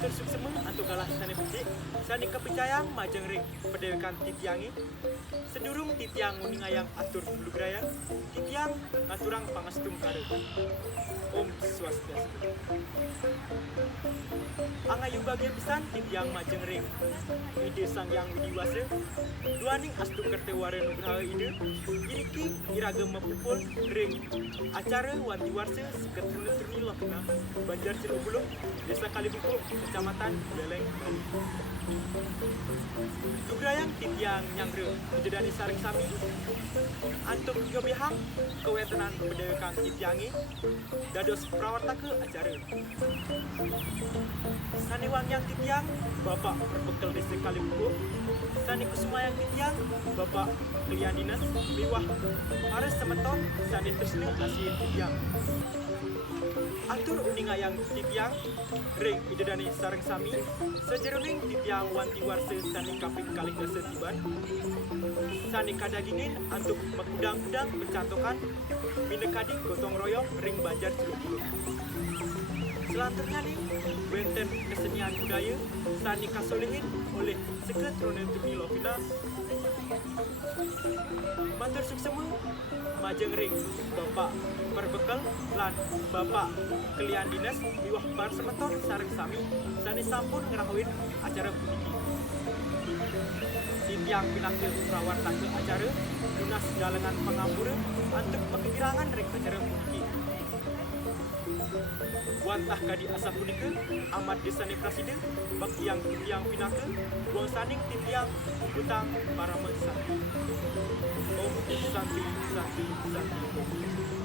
Matur suksema antuk kalah sani becik, sani kepercayaan majeng ring pedewekan titiangi. Sedurung titiang uningayang atur bulu grayang, titiang ngaturang pangastum kare. Om Swastiastu. Angayu bagian pisan titiang majeng ring. Ide sang yang widiwasa, duaning astu kertewara nugraha ide, iriki iragam mapupul ring. Acara wanti warsa seketruni lokna Banjar Cilobulung, Desa Kalibuku, Kecamatan Buleleng. Nugrayang titiang nyangre jedani saring sami antuk yobihang kewetenan pedewekan titiangi dados prawartake acara. Sani wangyang titiang Bapak Perbekal Desa Kalibuku, sani kusumayang titiang Bapak Klian Dinas miwah pares semeton sani tresna asih titiang. Atur uningayang titiang ring idedani sareng sami sejeroning titiang wanti warsa sani kaping kalih dasa tiban sani kadagingin antuk mekudang-kudang bercantokan minekadi gotong royong ring Banjar Cilobulung. Selanjutnya nih benten kesenian budaya sani kasolehin oleh Sekretariat Tuni Lovina. Matur suksema majeng ring Bapak Perbekal lan Bapak Klian Dinas miwah bar semeton sareng sami sani sampun ngerahuin acara puniki. Titiang pinangkeun prawartake acara lunas dalengan pangampura antuk pekirangan ring acara puniki. Wantah kadi asa punika amat desane presiden bak yang pinake buang saning titiang utang para santi. Om santi santi santi.